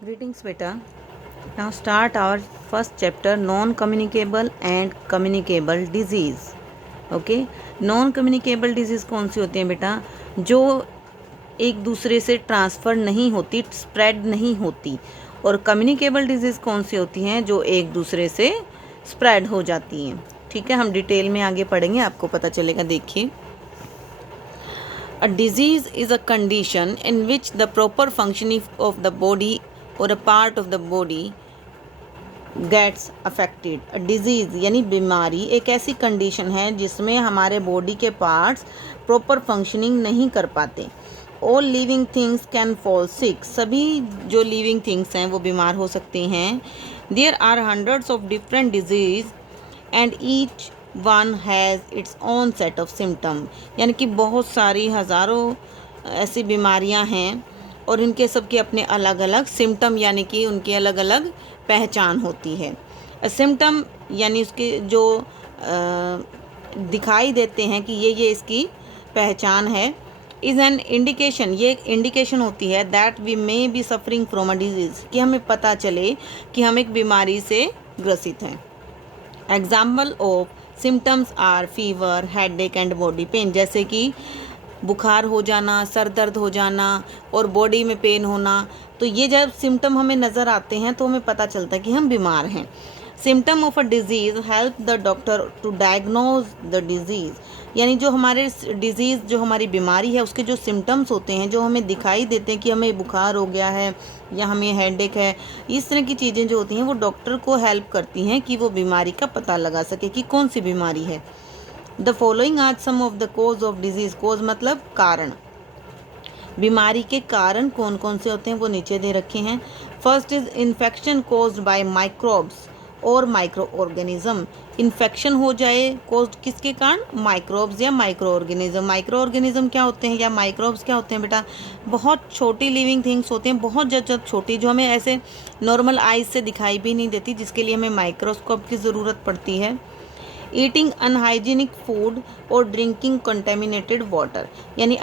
Greetings, beta. Now start our first chapter, non-communicable and communicable disease. Okay, non communicable disease कौन सी होती हैं बेटा? जो एक दूसरे से ट्रांसफ़र नहीं होती, स्प्रेड नहीं होती। और कम्युनिकेबल डिजीज़ कौन सी होती हैं? जो एक दूसरे से स्प्रेड हो जाती हैं। ठीक है, हम डिटेल में आगे पढ़ेंगे, आपको पता चलेगा। देखिए, a disease is a condition in which the proper functioning of the body or a part of the body gets affected. Disease यानी बीमारी एक ऐसी कंडीशन है जिसमें हमारे बॉडी के पार्ट्स प्रॉपर फंक्शनिंग नहीं कर पाते। All living things can fall sick. सभी जो लिविंग थिंग्स हैं वो बीमार हो सकते हैं। There are hundreds of different diseases and each one has its own set of symptom. यानी कि बहुत सारी हज़ारों ऐसी बीमारियां हैं और इनके सब के अपने अलग अलग सिम्टम यानी कि उनकी अलग अलग पहचान होती है। सिम्टम यानी उसके जो दिखाई देते हैं कि ये इसकी पहचान है। इज़ एन इंडिकेशन, ये एक इंडिकेशन होती है that we may be suffering from a disease, कि हमें पता चले कि हम एक बीमारी से ग्रसित हैं। Example of symptoms are fever, headache and body pain. जैसे कि बुखार हो जाना, सर दर्द हो जाना और बॉडी में पेन होना। तो ये जब सिम्टम हमें नज़र आते हैं तो हमें पता चलता है कि हम बीमार हैं। Symptom of a disease help the doctor to diagnose the disease. यानी जो हमारे डिज़ीज़, जो हमारी बीमारी है, उसके जो सिम्टम्स होते हैं, जो हमें दिखाई देते हैं कि हमें बुखार हो गया है या हमें हेडेक है, इस तरह की चीज़ें जो होती हैं वो डॉक्टर को हेल्प करती हैं कि वो बीमारी का पता लगा सके कि कौन सी बीमारी है। The following are some of the cause of disease. Cause मतलब कारण। बीमारी के कारण कौन कौन से होते हैं वो नीचे दे रखे हैं। First is infection caused by microbes और माइक्रो ऑर्गेनिज्म। इन्फेक्शन हो जाए कोज्ड किसके कारण? माइक्रोब्स या माइक्रो ऑर्गेनिज्म। माइक्रो ऑर्गेनिज्म क्या होते हैं या माइक्रोब्स क्या होते हैं बेटा? बहुत छोटी लिविंग थिंग्स होते हैं, बहुत ज़्यादा छोटी, जो हमें ऐसे नॉर्मल आइज से दिखाई भी नहीं देती, जिसके लिए हमें माइक्रोस्कोप की ज़रूरत पड़ती है। ईटिंग अनहाइजीनिक फूड और ड्रिंकिंग कंटेमिनेटेड वाटर। यानी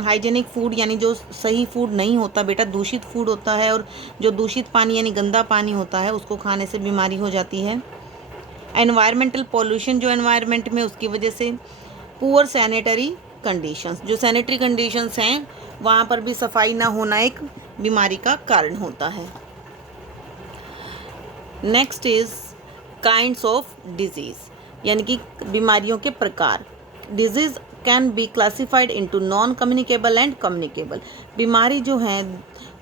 हाइजीनिक फूड यानी जो सही फूड नहीं होता बेटा, दूषित फूड होता है, और जो दूषित पानी यानी गंदा पानी होता है उसको खाने से बीमारी हो जाती है। एनवायरमेंटल पॉल्यूशन, जो एनवायरनमेंट में उसकी वजह से। पुअर सैनिटरी कंडीशंस, जो सैनिटरी कंडीशंस हैं वहाँ पर भी सफाई ना होना एक बीमारी का कारण होता है। Next is kinds of disease, यानी कि बीमारियों के प्रकार। Disease can be classified into non communicable and communicable. बीमारी जो है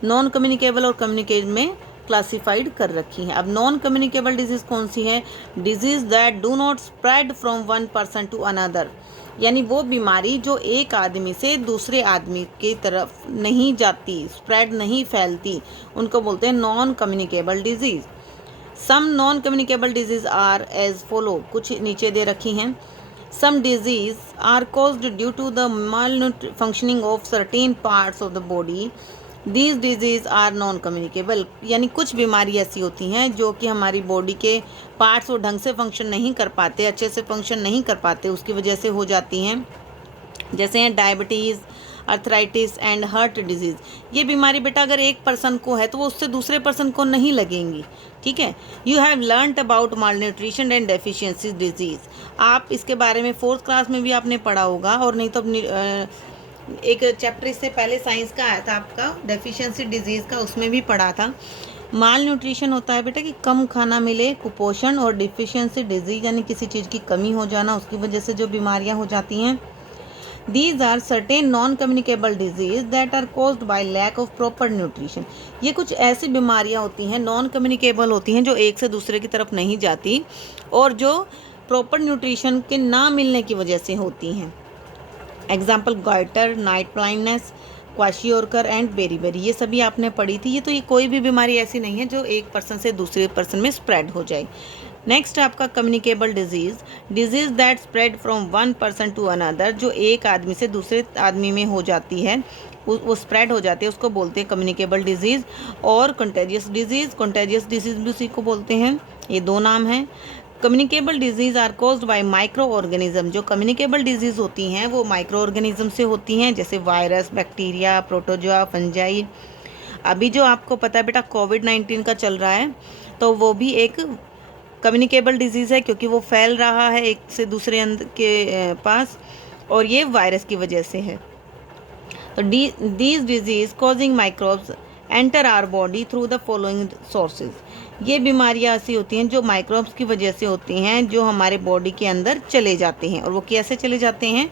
नॉन कम्युनिकेबल और कम्युनिकेबल में क्लासिफाइड कर रखी हैं। अब नॉन कम्युनिकेबल डिजीज़ कौन सी है? Disease that do not spread from one person to another. यानी वो बीमारी जो एक आदमी से दूसरे आदमी की तरफ नहीं जाती, स्प्रेड नहीं फैलती, उनको बोलते हैं non communicable diseases. Some non communicable diseases are as follow, कुछ नीचे दे रखी हैं। Some diseases are caused due to the malfunctioning of certain parts of the body. These diseases are non communicable. यानी कुछ बीमारी ऐसी होती हैं जो कि हमारी बॉडी के पार्ट्स वो ढंग से फंक्शन नहीं कर पाते, अच्छे से फंक्शन नहीं कर पाते, उसकी वजह से हो जाती हैं। जैसे हैं diabetes, arthritis and heart disease. ये बीमारी बेटा अगर एक पर्सन को है तो वो उससे दूसरे पर्सन को नहीं लगेंगी। ठीक है। You have learned about mall nutrition and deficiency disease. आप इसके बारे में 4th क्लास में भी आपने पढ़ा होगा, और नहीं तो एक चैप्टर इससे पहले साइंस का आया था आपका, डेफिशिएंसी डिजीज़ का, उसमें भी पढ़ा था। माल न्यूट्रिशन होता है बेटा कि कम खाना मिले, कुपोषण, और डिफिशिएंसी डिजीज़ यानी किसी चीज़ की कमी हो जाना, उसकी वजह से जो बीमारियाँ हो जाती हैं। These are certain non-communicable disease that are caused by lack of proper nutrition. ये कुछ ऐसी बीमारियां होती हैं, नॉन कम्युनिकेबल होती हैं, जो एक से दूसरे की तरफ नहीं जाती और जो प्रॉपर न्यूट्रिशन के ना मिलने की वजह से होती हैं। Example goitre, night blindness, kwashiorkor and beriberi. ये सभी आपने पढ़ी थी। ये कोई भी बीमारी ऐसी नहीं है जो एक पर्सन से दूसरे पर्सन में स्प्रेड हो जाए। नेक्स्ट आपका communicable diseases that spread from one person to another. जो एक आदमी से दूसरे आदमी में हो जाती है, वो स्प्रेड हो जाती है, उसको बोलते हैं कम्युनिकेबल डिजीज़। और कंटेजियस डिजीज़ भी उसी को बोलते हैं। ये दो नाम हैं। Communicable diseases are caused by microorganism. जो कम्युनिकेबल डिजीज़ होती हैं वो माइक्रो ऑर्गेनिज्म से होती हैं, जैसे वायरस, बैक्टीरिया, प्रोटोजोआ, फंजाई। अभी जो आपको पता है बेटा कोविड-19 का चल रहा है, तो वो भी एक कम्युनिकेबल डिजीज़ है, क्योंकि वो फैल रहा है एक से दूसरे के पास, और ये वायरस की वजह से है। तो these disease causing microbes enter our body through the following sources. ये बीमारियां ऐसी होती हैं जो माइक्रोब्स की वजह से होती हैं, जो हमारे बॉडी के अंदर चले जाते हैं। और वो कैसे चले जाते हैं?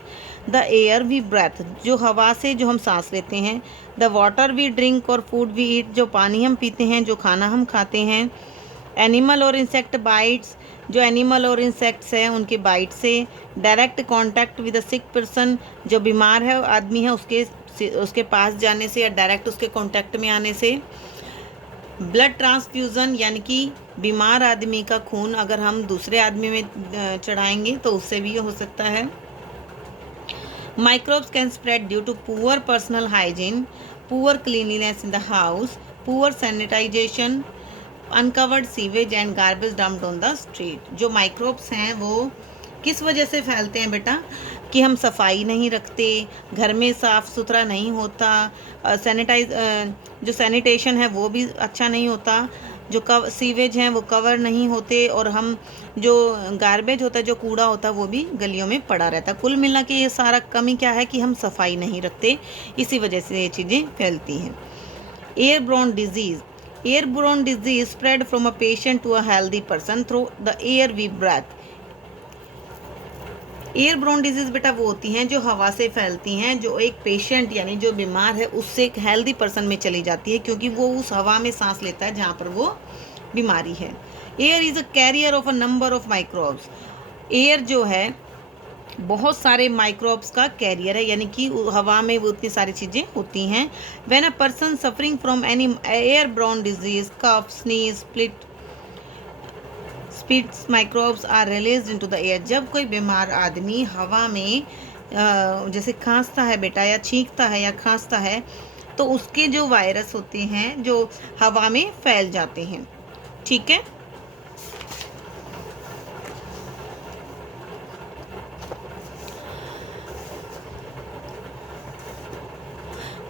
द एयर वी ब्रेथ, जो हवा से जो हम सांस लेते हैं। द वाटर वी ड्रिंक और फूड वी ईट, जो पानी हम पीते हैं, जो खाना हम खाते हैं। एनिमल और इंसेक्ट बाइट्स, जो एनिमल और इंसेक्ट्स हैं उनके बाइट से। Direct contact with the sick person, जो बीमार है आदमी है उसके पास जाने से या डायरेक्ट उसके कांटेक्ट में आने से। ब्लड ट्रांसफ्यूज़न, यानी कि बीमार आदमी का खून अगर हम दूसरे आदमी में चढ़ाएंगे तो उससे भी ये हो सकता है। Microbes can spread due to poor personal hygiene, poor cleanliness in the house, poor sanitization, uncovered sewage and garbage dumped on the street. जो माइक्रोब्स हैं वो किस वजह से फैलते हैं बेटा? कि हम सफाई नहीं रखते, घर में साफ़ सुथरा नहीं होता, जो सैनिटेशन है वो भी अच्छा नहीं होता, जो सीवेज हैं वो कवर नहीं होते, और हम जो गार्बेज होता है, जो कूड़ा होता है, वो भी गलियों में पड़ा रहता है। कुल मिला के ये सारा कमी क्या है कि हम सफाई नहीं रखते, इसी वजह से ये चीज़ें फैलती हैं। Airborne diseases, airborne diseases spread from a patient to a healthy person through the air we breathe. Airborne diseases बेटा वो होती हैं जो हवा से फैलती हैं, जो एक पेशेंट यानी जो बीमार है उससे एक हेल्दी पर्सन में चली जाती है, क्योंकि वो उस हवा में सांस लेता है जहाँ पर वो बीमारी है। Air is a carrier of a number of microbes. Air जो है बहुत सारे माइक्रोब्स का कैरियर है, यानी कि हवा में वो उतनी सारी चीज़ें होती हैं। When a person suffering from any airborne disease, cough, sneeze, spits microbes are released into the air. जब कोई बीमार आदमी हवा में जैसे खांसता है बेटा, या छींकता है या खांसता है, तो उसके जो वायरस होते हैं जो हवा में फैल जाते हैं। ठीक है।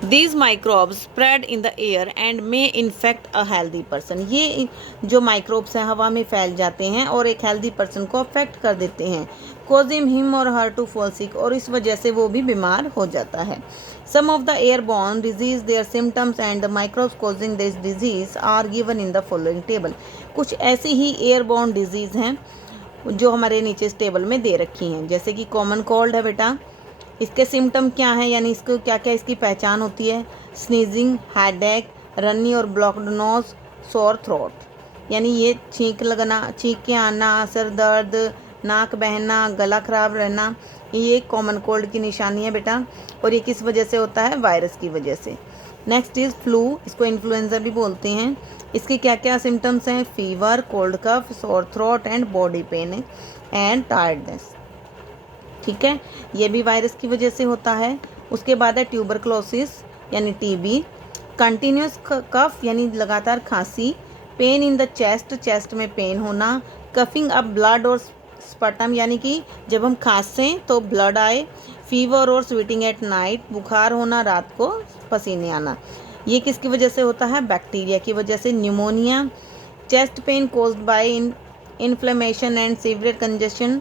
These microbes spread in the air and may infect a healthy person. ये जो माइक्रोब्स हैं हवा में फैल जाते हैं और एक हेल्दी पर्सन को अफेक्ट कर देते हैं, causing him or her to fall sick, और इस वजह से वो भी बीमार हो जाता है। Some of the airborne disease, their symptoms and the microbes causing this disease are given in the following table. कुछ ऐसी ही एयरबोर्न डिजीज़ हैं जो हमारे नीचे इस टेबल में दे रखी हैं। जैसे कि कॉमन कोल्ड है बेटा, इसके सिम्टम क्या हैं, यानी इसको क्या क्या इसकी पहचान होती है? स्नीजिंग, हेडेक, रनी और ब्लॉक्ड नोज, सोर थ्रोट, यानी ये छींक लगना, छींक के आना, सर दर्द, नाक बहना, गला खराब रहना, ये कॉमन कोल्ड की निशानी है बेटा। और ये किस वजह से होता है? वायरस की वजह से। नेक्स्ट इज़ फ्लू, इसको इन्फ्लुएंजा भी बोलते हैं। इसके क्या क्या सिम्टम्स हैं? Fever, cold cough, sore throat and body pain and tiredness. ठीक है, ये भी वायरस की वजह से होता है। उसके बाद है ट्यूबरक्लोसिस यानी टीबी, कंटिन्यूस कफ यानी लगातार खांसी, pain in the chest, chest में पेन होना, कफिंग अप ब्लड और स्पटम यानी कि जब हम खांसें तो ब्लड आए, फीवर और स्वेटिंग एट नाइट, बुखार होना, रात को पसीने आना। ये किसकी वजह से होता है? बैक्टीरिया की वजह से। Pneumonia, chest pain caused by inflammation and severe congestion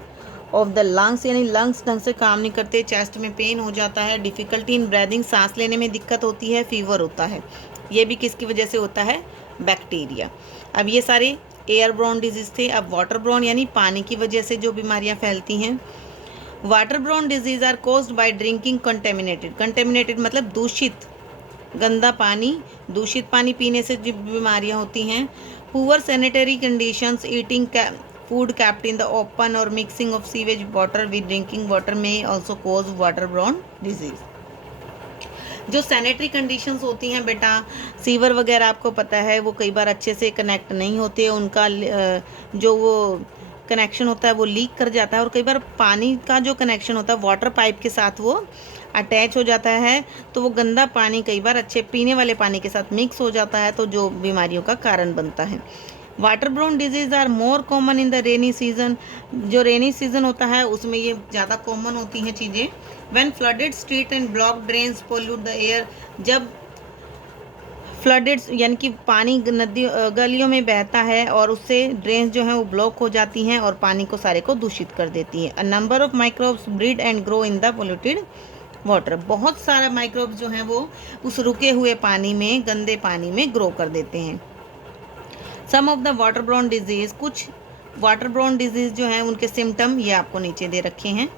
of the lungs, यानी लंग्स ढंग से काम नहीं करते, चेस्ट में पेन हो जाता है, डिफ़िकल्टी इन ब्रीदिंग, सांस लेने में दिक्कत होती है, फीवर होता है। ये भी किसकी वजह से होता है? बैक्टीरिया। अब ये सारे एयरबोर्न डिजीज़ थे। अब वाटरबोर्न यानी पानी की वजह से जो बीमारियां फैलती हैं। Waterborne diseases are caused by drinking contaminated, contaminated मतलब दूषित, गंदा पानी, दूषित पानी पीने से जो बीमारियां होती हैं। Poor sanitary conditions, eating food kept in the open or mixing of sewage water with drinking water may also cause waterborne disease. जो सैनिटरी कंडीशंस होती हैं बेटा, सीवर वगैरह आपको पता है वो कई बार अच्छे से कनेक्ट नहीं होते, उनका जो वो कनेक्शन होता है वो लीक कर जाता है, और कई बार पानी का जो कनेक्शन होता है वाटर पाइप के साथ वो अटैच हो जाता है, तो वो गंदा पानी कई बार अच्छे पीने वाले पानी के साथ मिक्स हो जाता है, तो जो बीमारियों का कारण बनता है। Waterborne diseases are more common in the rainy season, जो रेनी सीजन होता है उसमें ये ज़्यादा कॉमन होती हैं चीज़ें। When flooded street and block drains pollute the air, जब फ्लडेड यानी कि पानी नदी गलियों में बहता है और उससे ड्रेन्स जो हैं वो ब्लॉक हो जाती हैं और पानी को सारे को दूषित कर देती है। A number of microbes breed and grow in the polluted water, बहुत सारा माइक्रोब्स जो हैं वो उस रुके हुए पानी में, गंदे पानी में ग्रो कर देते हैं। Some of the water borne disease, कुछ वाटर ब्रोन डिजीज़ जो हैं उनके सिम्टम ये आपको नीचे दे रखे हैं।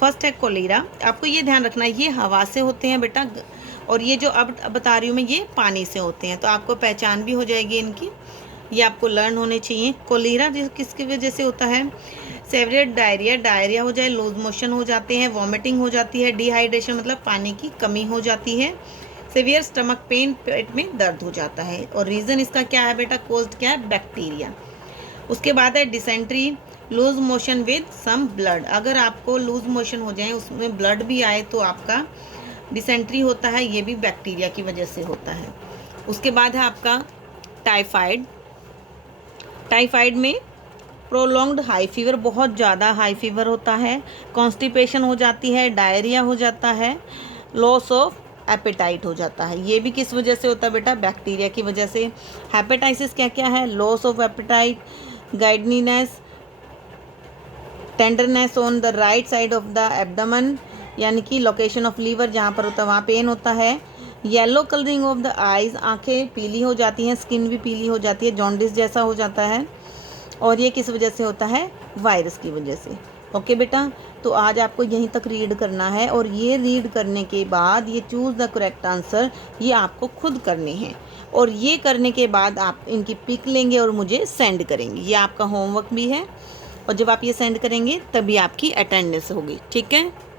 फर्स्ट है कोलेरा, आपको ये ध्यान रखना है ये हवा से होते हैं बेटा, और ये जो अब बता रही हूँ मैं ये पानी से होते हैं, तो आपको पहचान भी हो जाएगी इनकी, ये आपको लर्न होने चाहिए। कोलेरा किसकी वजह से होता है? सेवरियड डायरिया, डायरिया हो जाए, लूज मोशन हो जाते हैं, वॉमिटिंग हो जाती है, डिहाइड्रेशन मतलब पानी की कमी हो जाती है, सीवियर स्टमक पेन, पेट में दर्द हो जाता है। और रीज़न इसका क्या है बेटा? कोज्ड क्या है? बैक्टीरिया। उसके बाद है dysentery, loose motion with some blood, अगर आपको लूज मोशन हो जाए उसमें ब्लड भी आए तो आपका डिसेंट्री होता है, ये भी बैक्टीरिया की वजह से होता है। उसके बाद है आपका टाइफाइड, टाइफाइड में प्रोलॉन्ग्ड हाई फीवर, बहुत ज़्यादा हाई फीवर होता है, कॉन्स्टिपेशन हो जाती है, डायरिया हो जाता है, लॉस ऑफ एपेटाइट हो जाता है। ये भी किस वजह से होता है बेटा? बैक्टीरिया की वजह से। हेपेटाइटिस क्या क्या है? Loss of appetite, giddiness, tenderness on the right side of the abdomen, यानी कि लोकेशन ऑफ लीवर जहाँ पर होता है वहाँ पेन होता है। Yellow colouring of the eyes, आंखें पीली हो जाती हैं, स्किन भी पीली हो जाती है, जॉन्डिस जैसा हो जाता है। और ये किस वजह से होता है? वायरस की वजह से। ओके बेटा, तो आज आपको यहीं तक रीड करना है, और ये रीड करने के बाद ये चूज़ द करेक्ट आंसर ये आपको खुद करने हैं, और ये करने के बाद आप इनकी पिक लेंगे और मुझे सेंड करेंगे। ये आपका होमवर्क भी है, और जब आप ये सेंड करेंगे तभी आपकी अटेंडेंस होगी। ठीक है।